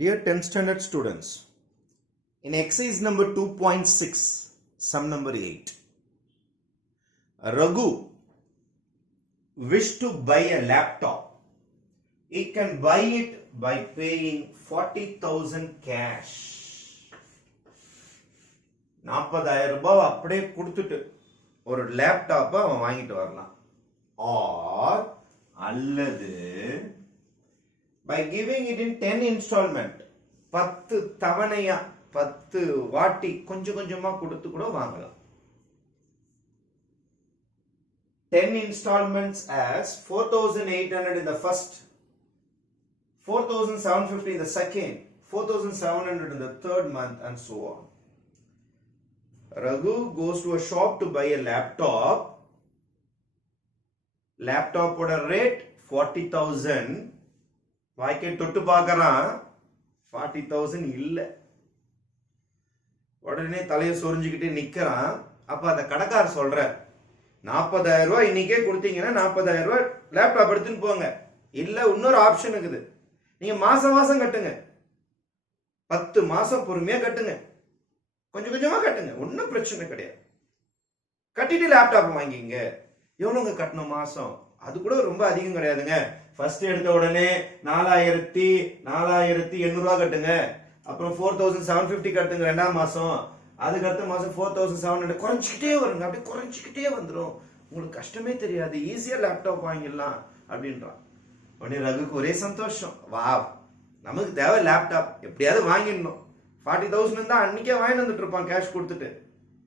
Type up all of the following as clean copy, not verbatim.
Dear 10th standard students, in exercise number 2.6, sum number 8, Raghu wished to buy a laptop. He can buy it by paying 40,000 cash. 40,000 ரூபாய் அப்படியே கொடுத்துட்டு ஒரு லேப்டாப்பை அவன் வாங்கிட்டு வரலாம். ஆர் அல்லது by giving it in 10 installment, 10 தவணையா 10 வாட்டி கொஞ்சம் கொஞ்சமா கொடுத்து கூட வாங்கலாம். 10 installments as 4,800 in the first, 4,750 in the second, 4,700 in the third month, and so on. Raghu goes to a shop to buy a laptop. Laptop oda rate 40,000. வாய்க்கை தொட்டு பார்க்கறான், 40,000 இல்ல. உடனே தலையை சொரிஞ்சுக்கிட்டு நிக்கிறான். அப்ப அந்த கடைக்கார சொல்ற, 40,000 ரூபாய் இன்னைக்கே கொடுத்தீங்கன்னா 40,000 ரூபாய் லேப்டாப் எடுத்துன்னு போங்க. இல்ல இன்னொரு ஆப்ஷன் இருக்குது, நீங்க மாசம் மாசம் கட்டுங்க, 10 மாசம் பொறுமையா கட்டுங்க, கொஞ்சம் கொஞ்சமா கட்டுங்க, ஒன்னும் பிரச்சனை கிடையாது, கட்டிட்டு லேப்டாப் வாங்கிங்க. எவ்வளவுங்க கட்டணும் மாசம்? அது கூட ரொம்ப அதிகம் கிடையாதுங்க. ஃபர்ஸ்ட் எடுத்த உடனே 4,800 ரூபாய் கட்டுங்க, அப்புறம் 4,750 கட்டுங்க ரெண்டாம் மாசம், அதுக்கு அடுத்த மாசம் 4,700 குறைஞ்சிக்கிட்டே வருங்க. அப்படியே குறைஞ்சிக்கிட்டே வந்துடும், உங்களுக்கு கஷ்டமே தெரியாது, ஈஸியா லேப்டாப் வாங்கிடலாம் அப்படின்றான். உடனே ரகுக்கு ஒரே சந்தோஷம், வா நமக்கு தேவை லேப்டாப், எப்படியாவது வாங்கிடணும். 40,000 தான் அன்னைக்கே வாங்கிட்டு வந்துட்டு இருப்பான் கேஷ் கொடுத்துட்டு,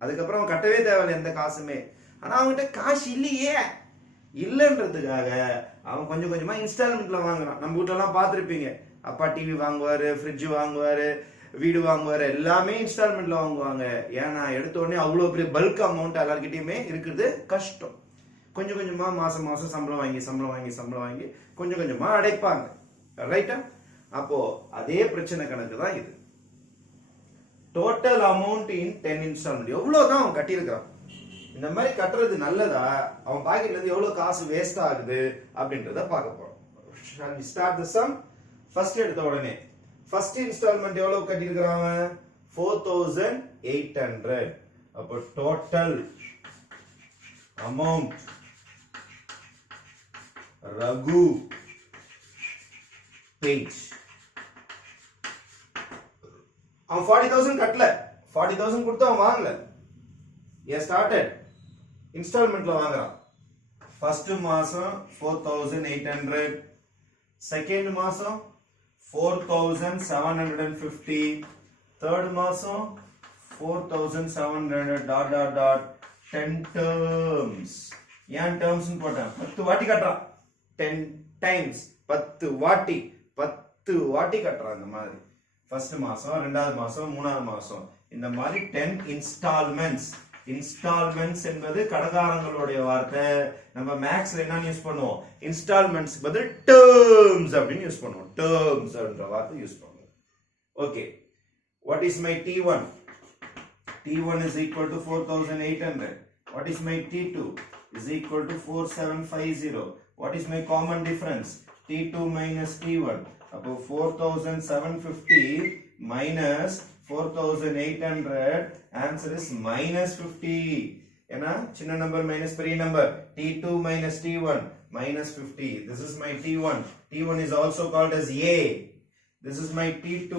அதுக்கப்புறம் அவன் கட்டவே தேவையில்லை எந்த காசுமே. ஆனா அவன்கிட்ட காசு இல்லையே, இல்லைன்றதுக்காக அவன் கொஞ்சம் கொஞ்சமா இன்ஸ்டால்மெண்ட்ல வாங்குறான். நம்ம வீட்டுல எல்லாம் பார்த்துருப்பீங்க, அப்பா டிவி வாங்குவாரு, ஃப்ரிட்ஜ் வாங்குவாரு, வீடு வாங்குவாரு, எல்லாமே இன்ஸ்டால்மெண்ட்ல வாங்குவாங்க. ஏன்னா எடுத்த உடனே அவ்வளவு பெரிய பல்க் அமௌண்ட் எல்லார்கிட்டயுமே இருக்குது கஷ்டம். கொஞ்சம் கொஞ்சமா மாசம் மாசம் சம்பளம் வாங்கி கொஞ்சம் கொஞ்சமா அடைப்பாங்க, ரைட்டா? அப்போ அதே பிரச்சனை கணக்கு தான் இது. டோட்டல் அமௌண்ட் இன் 10 இன்ஸ்டால்மெண்ட் எவ்வளவுதான் அவன் கட்டியிருக்கான். இந்த மாதிரி கட்டுறது நல்லதா, அவன் பாக்கெட்ல இருந்து எவ்வளவு காசு வேஸ்ட் ஆகுது அப்படின்றத பார்க்க போறோம். Shall we start the sum? First எடுத்த உடனே ஃபர்ஸ்ட் இன்ஸ்டால்மெண்ட் எவ்வளவு கட்டியிருக்கான்? 4,800. அப்போ டோட்டல் அமௌண்ட் ரகு பேஜ். அவன் 40,000 கட்டல, 40,000 கொடுத்து அவன் வாங்கல. He started இன்ஸ்டால்மெண்ட்ல வாங்குறான். ஃபர்ஸ்ட் மாசம் 4,800, செகண்ட் மாசம் 4,750, தேர்ட் மாசம் 4,700 டாட் டாட் டாட் 10 டேர்ம்ஸ். ஏன் டேர்ம்ஸ் போட்டேன்? 10 வாட்டி கட்டுறான், 10 டைம்ஸ், 10 வாட்டி கட்டுறான். இந்த மாதிரி ஃபர்ஸ்ட் மாசம், ரெண்டாவது மாசம், மூணாவது மாசம், இந்த மாதிரி 10 இன்ஸ்டால்மெண்ட்ஸ். இன்ஸ்டால்மெண்ட்ஸ் என்பது கடகாரங்களுடைய வார்த்தை. நம்ம மேக்ஸ்ல என்ன யூஸ் பண்ணுவோம்? இன்ஸ்டால்மெண்ட்ஸ் பதில் டேர்ம்ஸ் அப்படின்னு யூஸ் பண்ணுவோம். டேர்ம்ஸ் அப்படின்ற வார்த்தை யூஸ் பண்ணுவோம். Okay, what is my T1? T1 is equal to 4,800. What is my T2? Is equal to 4,750. What is my common difference? T2 minus T1. அப்போ 4,750 minus 4,800, answer is minus 50. ஏன்னா சின்ன number minus பெரிய number. T2 minus T1 minus 50. This is my T1. T1 is also called as A. This is my T2.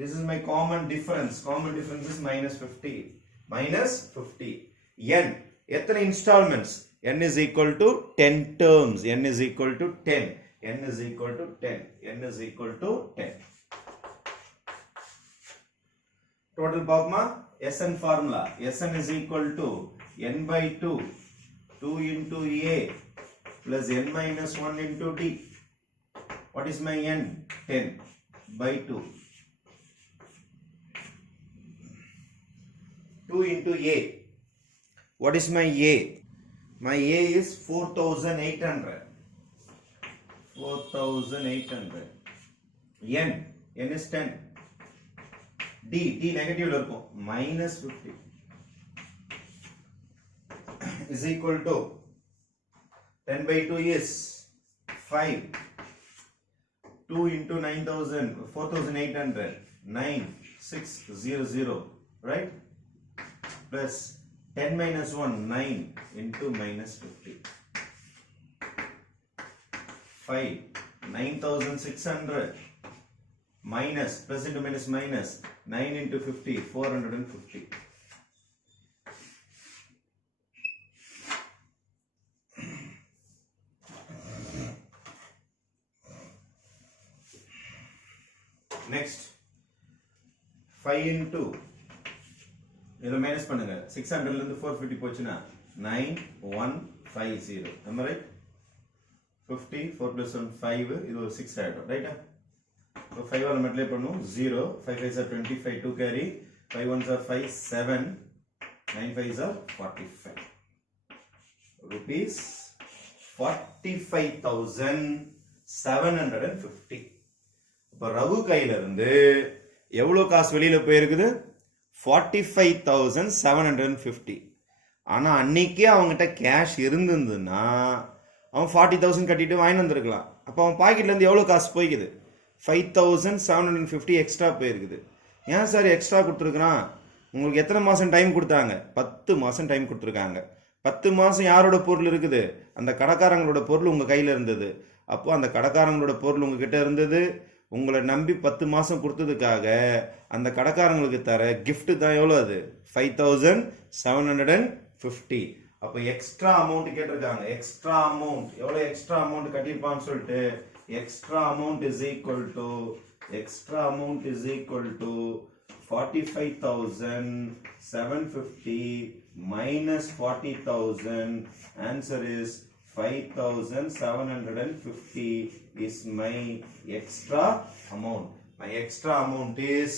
This is my common difference. Common difference is minus 50. Minus 50. N. எத்தனை installments? N is equal to 10 terms. N is equal to 10. N is equal to 10. N is equal to 10. Total பாப்போமா? Sn formula. Sn is equal to n by 2, 2 into A plus n minus 1 into D. What is my n? 10 by 2. 2 into A. What is my A? My A is 4,800. 4,800. N is 10. D நெகட்டிவ்ல இருக்கும், minus 50 is equal to 10 by 2 is 5. 2 into 9,000, 4,800, 9,600, right? Plus 10 minus 1, 9 into minus 50. 5, 9,600 minus, plus into minus minus, 9 into 50, 450. Next, 5 into, இதை minus பண்ணுங்க, 600 இருந்து 450 போச்சுனா 9150. Am I right? 50, 4 plus 1, 5, இது ஒரு 6 ஆயிடும், ரைட்டா? So 5 ஆல மல்டிப்ளை பண்ணும், 0, 5 5s are 25, 2 carry, 5 1s are 5, 7, 9 5s are 45. Rupees 45,750. இப்போ ரகு கையில இருந்து எவ்வளவு காசு வெளியில போயிருக்குது? 45,750. ஆனா அன்னைக்கே அவங்ககிட்ட கேஷ் இருந்திருந்ததுன்னா அவன் 40,000 கட்டிட்டு வாங்கி வந்திருக்கலாம். அப்போ அவன் பாக்கெட்ல இருந்து எவ்வளவு காசு போய்க்குது? 5,750 எக்ஸ்ட்ரா போயிருக்குது. ஏன் சார் எக்ஸ்ட்ரா கொடுத்துருக்குறான்? உங்களுக்கு எத்தனை மாசம் டைம் கொடுத்தாங்க? 10 மாசம் டைம் கொடுத்துருக்காங்க. 10 மாசம் யாரோட பொருள் இருக்குது? அந்த கடைக்காரங்களோட பொருள் உங்க கையில இருந்தது. அப்போ அந்த கடைக்காரங்களோட பொருள் உங்ககிட்ட இருந்தது. உங்களை நம்பி 10 மாசம் கொடுத்ததுக்காக அந்த கடைக்காரங்களுக்கு தர கிஃப்ட் தான் எவ்வளோ? அது 5,750. அப்போ எக்ஸ்ட்ரா அமௌண்ட் கேட்டிருக்காங்க. எக்ஸ்ட்ரா அமௌண்ட் எவ்வளோ? எக்ஸ்ட்ரா அமௌண்ட் கட்டியிருப்பான்னு சொல்லிட்டு extra amount is equal to 45,750 minus 40,000. Answer is 5,750 is my extra amount. My extra amount is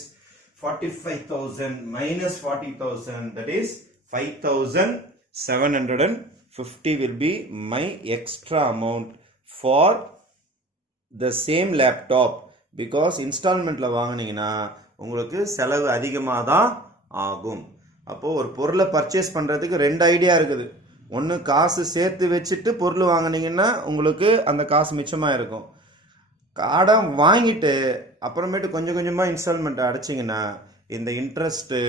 45,000 minus 40,000, that is 5,750 will be my extra amount for the same laptop, because installmentல வாங்குனீங்கன்னா உங்களுக்கு செலவு அதிகமாக தான் ஆகும். அப்போ ஒரு பொருளை பர்ச்சேஸ் பண்றதுக்கு ரெண்டு ஐடியா இருக்குது. ஒன்று, காசு சேர்த்து வச்சுட்டு பொருள் வாங்கினீங்கன்னா உங்களுக்கு அந்த காசு மிச்சமாக இருக்கும். கடன் வாங்கிட்டு அப்புறமேட்டு கொஞ்சம் கொஞ்சமாக இன்ஸ்டால்மெண்ட் அடைச்சிங்கன்னா இந்த இன்ட்ரெஸ்ட்டு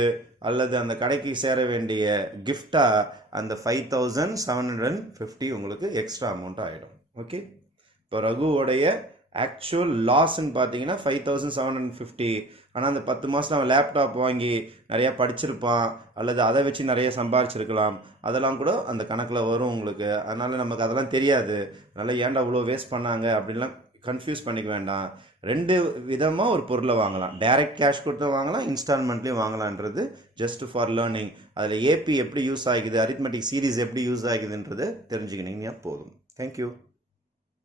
அல்லது அந்த கடைக்கு சேர வேண்டிய கிஃப்டாக அந்த 5,750 உங்களுக்கு எக்ஸ்ட்ரா அமௌண்ட் ஆகிடும். ஓகே, இப்போ ரகுவோடைய ஆக்சுவல் லாஸ்ன்னு பார்த்தீங்கன்னா 5,750. ஆனால் அந்த 10 மாதம் அவன் லேப்டாப் வாங்கி நிறையா படிச்சிருப்பான் அல்லது அதை வச்சு நிறைய சம்பாதிச்சிருக்கலாம். அதெல்லாம் கூட அந்த கணக்கில் வரும் உங்களுக்கு. அதனால் நமக்கு அதெல்லாம் தெரியாது. அதனால் ஏன்டா அவ்வளோ வேஸ்ட் பண்ணாங்க அப்படின்லாம் கன்ஃபியூஸ் பண்ணிக்க வேண்டாம். ரெண்டு விதமாக ஒரு பொருளை வாங்கலாம். டைரக்ட் கேஷ் கொடுத்து வாங்கலாம், இன்ஸ்டால்மெண்ட்லேயும் வாங்கலான்றது ஜஸ்ட் ஃபார் லேர்னிங். அதில் ஏபி எப்படி யூஸ் ஆகிக்குது, அரித்மெட்டிக் சீரீஸ் எப்படி யூஸ் ஆகிக்குதுன்றது தெரிஞ்சுக்கினீங்கன்னா போதும். தேங்க்யூ.